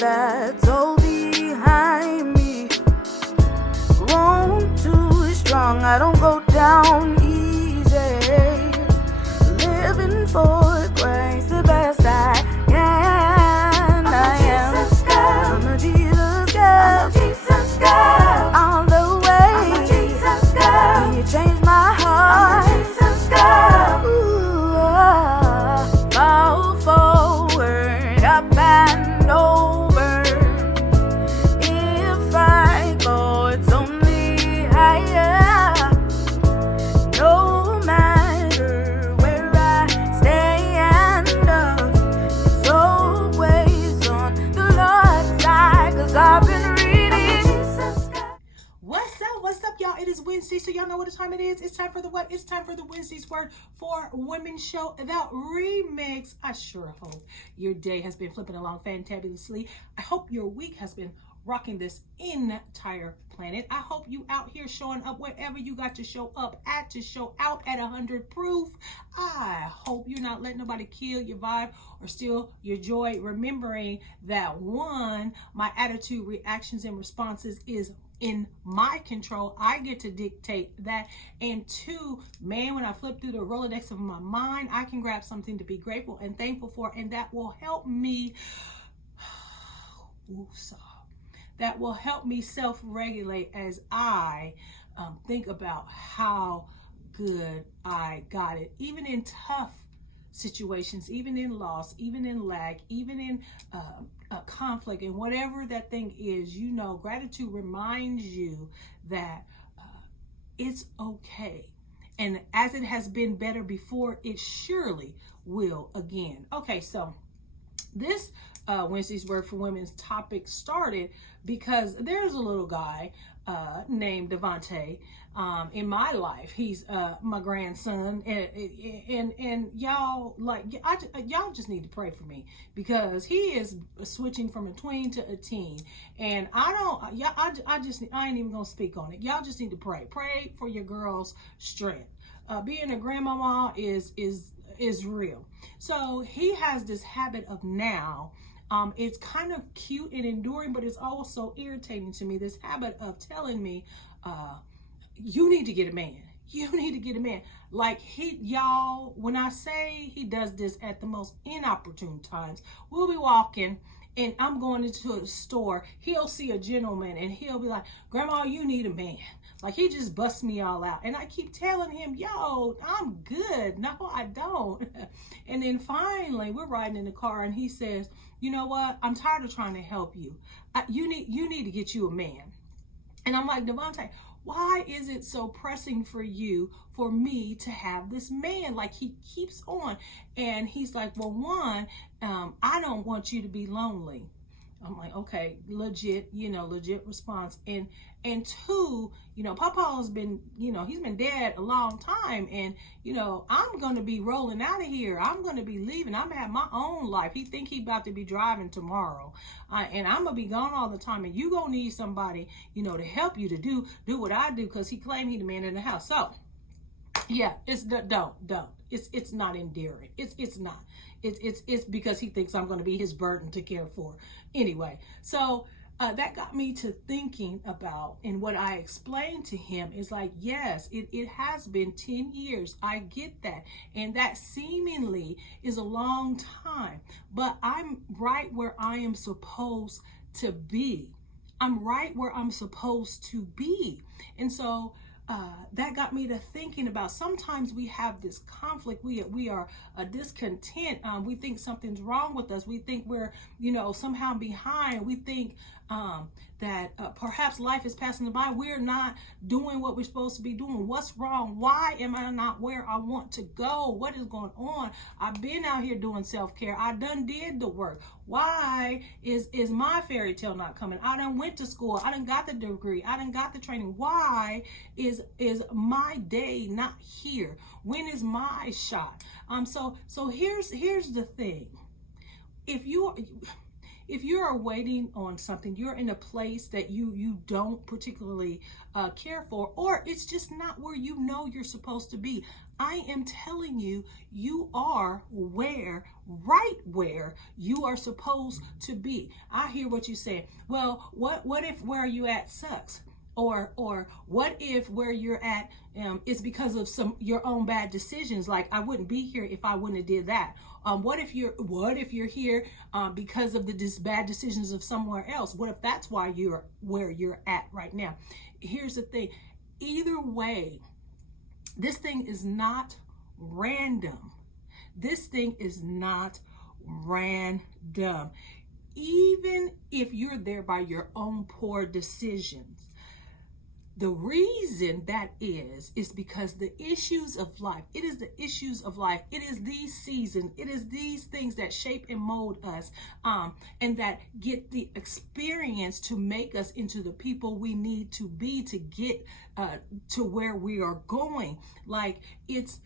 that's all behind me. Grown too strong, I don't go down easy. Living for Christ, the best I can. I'm a Jesus girl. All the way. I'm a Jesus girl. You changed my heart. I'm a Jesus girl. Ooh, fall forward, up and over. If I go, it's only higher. No matter where I stand, it's always on the Lord's side, 'cause I've been reading. What's up, y'all? It is Wednesday, so y'all know what time it is. It's time for the what? It's time for the Wednesday's Word for Women show, the REmiX. I sure hope your day has been flipping along fantabulously. I hope your week has been rocking this entire planet. I hope you out here showing up wherever you got to show up at, to show out at 100 proof. I hope you're not letting nobody kill your vibe or steal your joy, remembering that one, my attitude, reactions, and responses is in my control. I get to dictate that. And two, man, when I flip through the Rolodex of my mind, I can grab something to be grateful and thankful for, and that will help me that will help me self-regulate as I think about how good I got it, even in tough situations, even in loss, even in lack, even in conflict, and whatever that thing is. You know, gratitude reminds you that it's okay, and as it has been better before, it surely will again. Okay, so this Wednesday's Word for Women's topic started because there's a little guy named Devontae in my life. He's my grandson, and y'all, like, y'all just need to pray for me, because he is switching from a tween to a teen, and I ain't even gonna speak on it. Y'all just need to pray for your girl's strength. Being a grandmama is real. So he has this habit of now, it's kind of cute and enduring, but it's also irritating to me, this habit of telling me, you need to get a man. You need to get a man. Like, y'all, when I say he does this at the most inopportune times, we'll be walking and I'm going into a store. He'll see a gentleman and he'll be like, Grandma, you need a man. Like, he just busts me all out. And I keep telling him, yo, I'm good. No, I don't. And then finally, we're riding in the car and he says, you know what? I'm tired of trying to help you. You need to get you a man. And I'm like, Devontae, why is it so pressing for you, for me to have this man? Like, he keeps on. And he's like, well, one, I don't want you to be lonely. I'm like, okay, legit response. And two, Papa's been, he's been dead a long time. And, I'm going to be rolling out of here. I'm going to be leaving. I'm going to have my own life. He think he about to be driving tomorrow. And I'm going to be gone all the time. And you going to need somebody, to help you to do what I do, because he claimed he the man in the house. So, yeah, don't. It's not endearing. It's not. It's because he thinks I'm going to be his burden to care for. Anyway, so that got me to thinking about, and what I explained to him is like, yes, it has been 10 years. I get that. And that seemingly is a long time, but I'm right where I am supposed to be. I'm right where I'm supposed to be. And so that got me to thinking about, sometimes we have this conflict. We are discontent. We think something's wrong with us. We think we're, somehow behind. We think that perhaps life is passing by. We're not doing what we're supposed to be doing. What's wrong? Why am I not where I want to go? What is going on? I've been out here doing self-care. I done did the work. Why is my fairy tale not coming? I done went to school. I done got the degree. I done got the training. Why is my day not here? When is my shot? So here's the thing. If you are waiting on something, you're in a place that you don't particularly care for, or it's just not where you're supposed to be. I am telling you, you are right where you are supposed to be. I hear what you say. Well, what if where you at sucks? Or what if where you're at is because of your own bad decisions? Like, I wouldn't be here if I wouldn't have did that. What if you're here because of the bad decisions of somewhere else? What if that's why you're where you're at right now? Here's the thing. Either way, this thing is not random. This thing is not random. Even if you're there by your own poor decisions, the reason that is because the issues of life, it is the issues of life. It is these seasons. It is these things that shape and mold us, and that get the experience to make us into the people we need to be to get to where we are going. Like, it's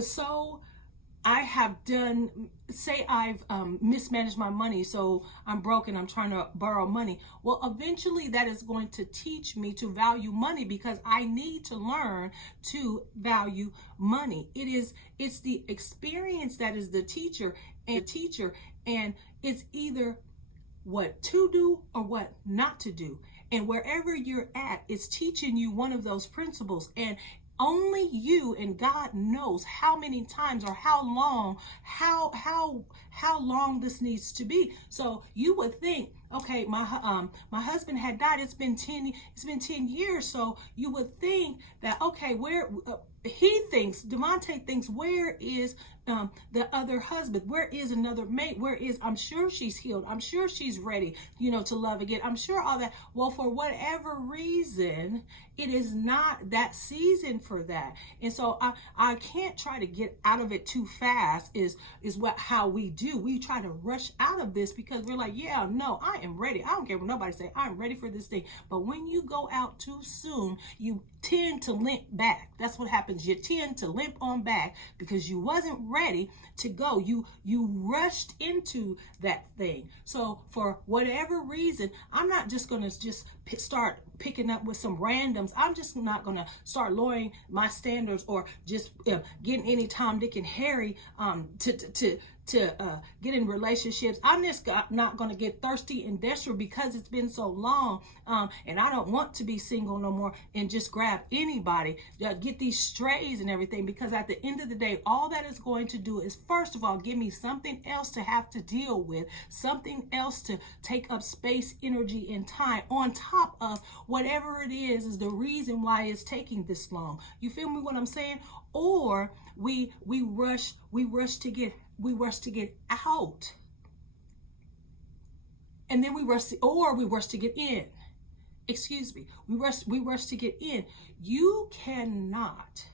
so I have done, say I've mismanaged my money, so I'm broke and I'm trying to borrow money. Well, eventually that is going to teach me to value money, because I need to learn to value money. It's the experience that is the teacher, and it's either what to do or what not to do. And wherever you're at, it's teaching you one of those principles. And only you and God knows how many times or how long this needs to be. So you would think, okay, my husband had died. It's been 10 years. So you would think that, okay, where Devontae thinks, where is the other husband? Where is another mate? I'm sure she's healed. I'm sure she's ready, to love again. I'm sure all that. Well, for whatever reason, it is not that season for that. And so I can't try to get out of it too fast is how we do. We try to rush out of this because we're like, yeah, no, I am ready. I don't care what nobody say. I'm ready for this thing. But when you go out too soon, you tend to limp back. That's what happens. You tend to limp on back because you wasn't ready to go. You rushed into that thing. So for whatever reason, I'm not just going to just start picking up with some randoms. I'm just not going to start lowering my standards or just getting any Tom, Dick, and Harry to get in relationships. I'm just not going to get thirsty and desperate because it's been so long, and I don't want to be single no more and just grab anybody, get these strays and everything, because at the end of the day, all that is going to do is, first of all, give me something else to have to deal with, something else to take up space, energy, and time on top of whatever it is the reason why it's taking this long. You feel me what I'm saying? Or we rush to get out, and then we rush to get in. Excuse me. We rush to get in. You cannot,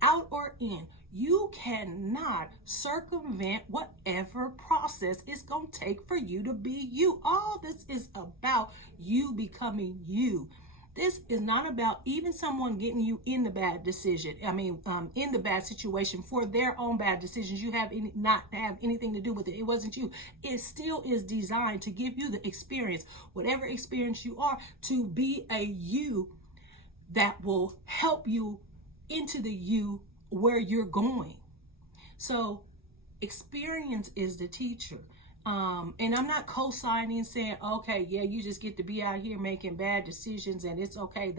out or in, you cannot circumvent whatever process it's going to take for you to be you. All this is about you becoming you. This is not about even someone getting you in the bad decision. In the bad situation for their own bad decisions. You not have anything to do with it. It wasn't you. It still is designed to give you the experience, whatever experience you are, to be a you that will help you into the you where you're going. So experience is the teacher. And I'm not co-signing saying, okay, yeah, you just get to be out here making bad decisions and it's okay.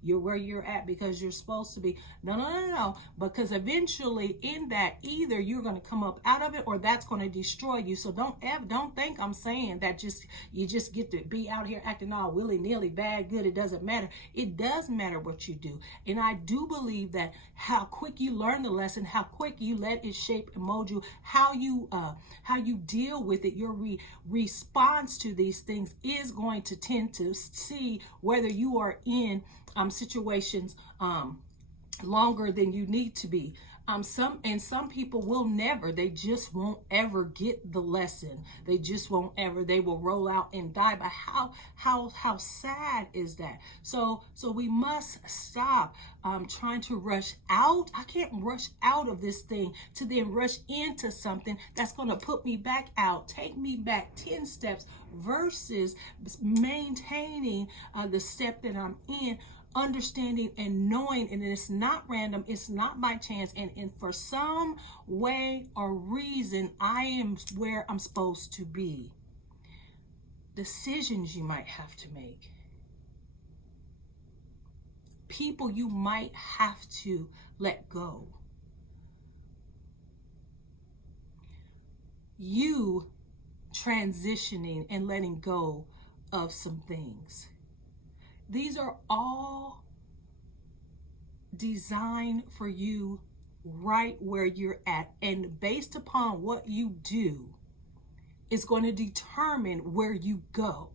You're where you're at because you're supposed to be. No. Because eventually in that, either you're going to come up out of it or that's going to destroy you. So don't think I'm saying that you just get to be out here acting all willy-nilly, bad, good. It doesn't matter. It does matter what you do. And I do believe that how quick you learn the lesson, how quick you let it shape and mold you, how you deal with it, your response to these things is going to tend to see whether you are in situations longer than you need to be. Some people will never, they just won't ever get the lesson. They just won't ever, they will roll out and die. But how sad is that? So we must stop trying to rush out. I can't rush out of this thing to then rush into something that's going to put me back out, take me back 10 steps versus maintaining the step that I'm in understanding and knowing, and it's not random, it's not by chance, and for some way or reason, I am where I'm supposed to be. Decisions you might have to make. People you might have to let go. You transitioning and letting go of some things. These are all designed for you right where you're at. And based upon what you do, is going to determine where you go.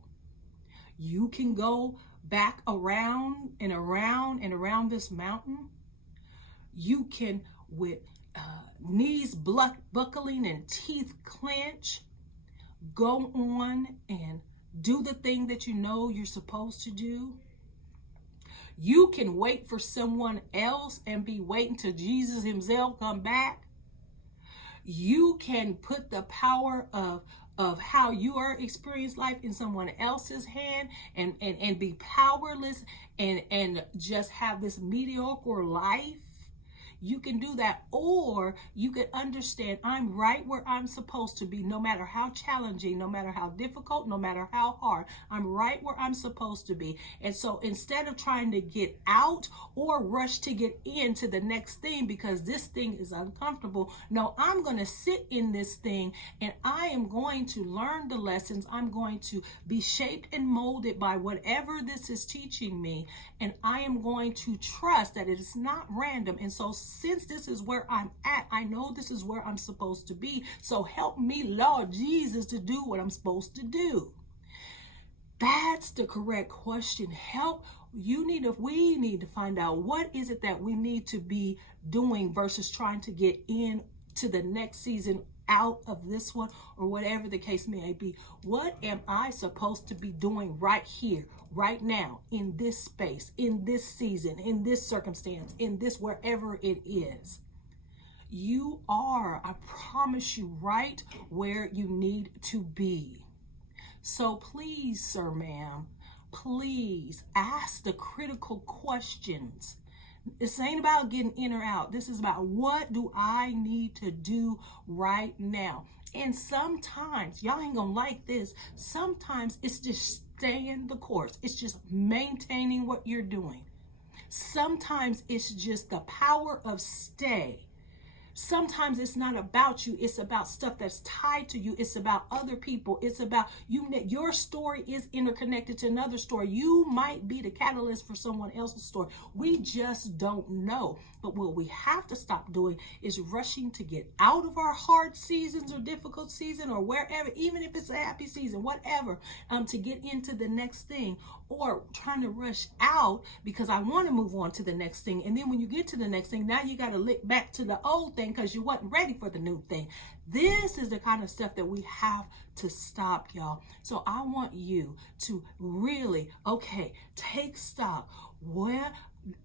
You can go back around and around and around this mountain. You can, with knees buckling and teeth clench, go on and do the thing that you know you're supposed to do. You can wait for someone else and be waiting till Jesus himself come back. You can put the power of how you are experiencing life in someone else's hand and be powerless and just have this mediocre life. You can do that, or you can understand I'm right where I'm supposed to be, no matter how challenging, no matter how difficult, no matter how hard. I'm right where I'm supposed to be. And so instead of trying to get out or rush to get into the next thing because this thing is uncomfortable, no, I'm going to sit in this thing and I am going to learn the lessons. I'm going to be shaped and molded by whatever this is teaching me. And I am going to trust that it is not random. And so since this is where I'm at, I know this is where I'm supposed to be. So help me, Lord Jesus, to do what I'm supposed to do. That's the correct question. We need to find out what is it that we need to be doing versus trying to get into the next season out of this one or whatever the case may be. What am I supposed to be doing right here, right now, in this space, in this season, in this circumstance, in this wherever it is? You are, I promise you, right where you need to be. So please, sir, ma'am, please ask the critical questions. This ain't about getting in or out. This is about what do I need to do right now? And sometimes, y'all ain't gonna like this, sometimes it's just staying the course. It's just maintaining what you're doing. Sometimes it's just the power of stay. Sometimes it's not about you. It's about stuff that's tied to you. It's about other people. It's about you. Your story is interconnected to another story. You might be the catalyst for someone else's story. We just don't know. But what we have to stop doing is rushing to get out of our hard seasons or difficult season or wherever, even if it's a happy season, whatever, to get into the next thing, or trying to rush out because I want to move on to the next thing. And then when you get to the next thing, now you got to lick back to the old thing because you wasn't ready for the new thing. This is the kind of stuff that we have to stop, y'all. So I want you to really, take stock.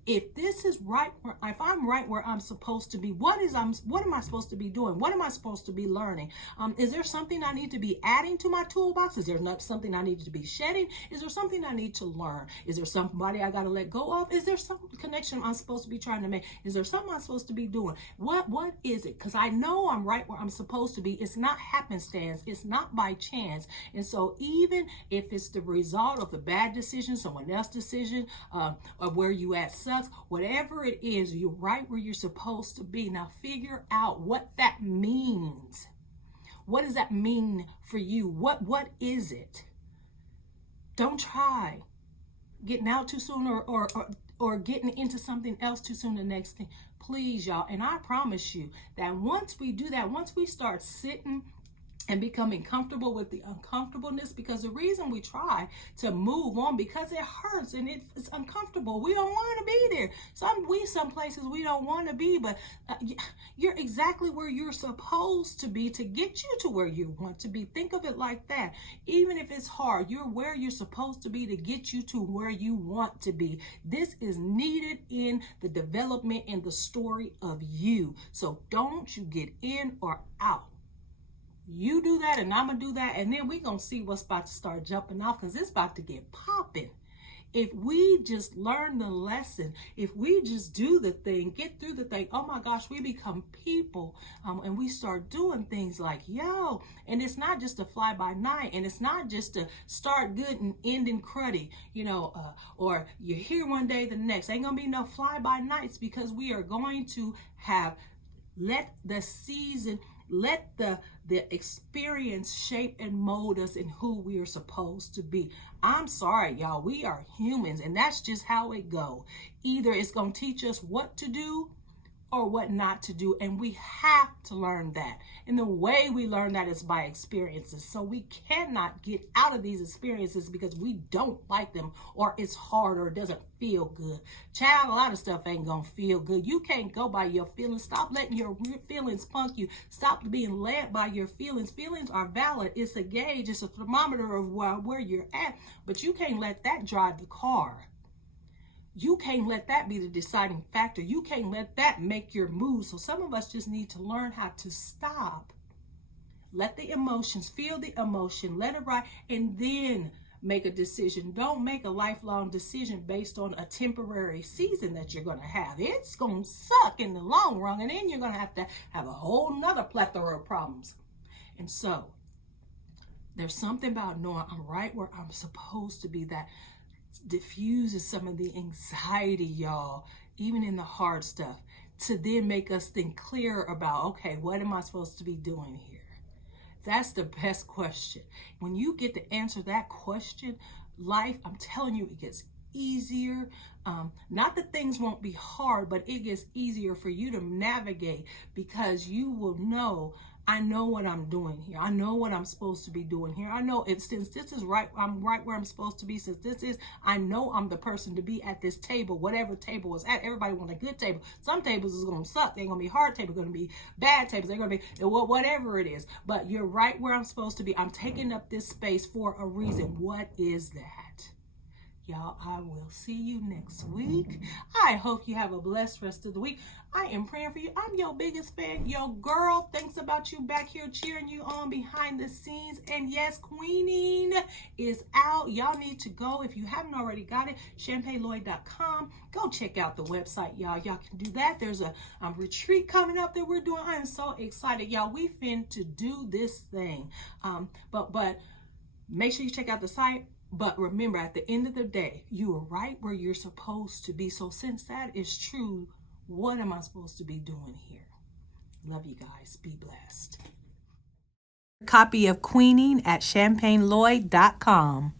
If this is right, if I'm right where I'm supposed to be, what am I supposed to be doing? What am I supposed to be learning? Is there something I need to be adding to my toolbox? Is there not something I need to be shedding? Is there something I need to learn? Is there somebody I got to let go of? Is there some connection I'm supposed to be trying to make? Is there something I'm supposed to be doing? What is it? Because I know I'm right where I'm supposed to be. It's not happenstance. It's not by chance. And so even if it's the result of the bad decision, someone else's decision, or where you at sucks, whatever it is, you're right where you're supposed to be. Now figure out what that means. What does that mean for you? What is it? Don't try getting out too soon or getting into something else too soon the next thing. Please, y'all. And I promise you that once we do that, once we start sitting and becoming comfortable with the uncomfortableness, because the reason we try to move on because it hurts and it's uncomfortable. We don't want to be there. Some places we don't want to be, but you're exactly where you're supposed to be to get you to where you want to be. Think of it like that. Even if it's hard, you're where you're supposed to be to get you to where you want to be. This is needed in the development and the story of you. So don't you get in or out. You do that and I'm going to do that, and then we're going to see what's about to start jumping off, because it's about to get popping. If we just learn the lesson, if we just do the thing, get through the thing, oh my gosh, we become people, and we start doing things like, yo, and it's not just a fly by night, and it's not just to start good and end in cruddy, or you're here one day, the next. Ain't gonna be no fly by nights, because we are going to have let the season, let the experience shape and mold us in who we are supposed to be. I'm sorry, y'all. We are humans, and that's just how it go. Either it's going to teach us what to do or what not to do, and we have to learn that. And the way we learn that is by experiences. So we cannot get out of these experiences because we don't like them, or it's hard, or it doesn't feel good. Child, a lot of stuff ain't gonna feel good. You can't go by your feelings. Stop letting your feelings punk you. Stop being led by your feelings. Feelings are valid. It's a gauge. It's a thermometer of where you're at, but you can't let that drive the car. You can't let that be the deciding factor. You can't let that make your move. So some of us just need to learn how to stop. Let the emotions, feel the emotion, let it ride, and then make a decision. Don't make a lifelong decision based on a temporary season that you're going to have. It's going to suck in the long run, and then you're going to have a whole nother plethora of problems. And so there's something about knowing I'm right where I'm supposed to be that diffuses some of the anxiety, y'all, even in the hard stuff, to then make us think clearer about, okay, what am I supposed to be doing here? That's the best question. When you get to answer that question, life, I'm telling you, it gets easier. Not that things won't be hard, but it gets easier for you to navigate, because you will know, I know what I'm doing here. I know what I'm supposed to be doing here. I know since this is right, I'm right where I'm supposed to be. Since this is, I know I'm the person to be at this table, whatever table is at. Everybody wants a good table. Some tables is going to suck. They're going to be hard tables. They're going to be bad tables. They're going to be whatever it is. But you're right where I'm supposed to be. I'm taking up this space for a reason. What is that? Y'all, I will see you next week. I hope you have a blessed rest of the week. I am praying for you. I'm your biggest fan. Your girl thinks about you back here, cheering you on behind the scenes. And yes, Queening is out. Y'all need to go. If you haven't already got it, ChampagneLloyd.com. Go check out the website, y'all. Y'all can do that. There's a retreat coming up that we're doing. I am so excited, y'all. We fin to do this thing. But make sure you check out the site. But remember, at the end of the day, you are right where you're supposed to be. So since that is true, what am I supposed to be doing here? Love you guys. Be blessed. Copy of Queening at ChampagneLloyd.com.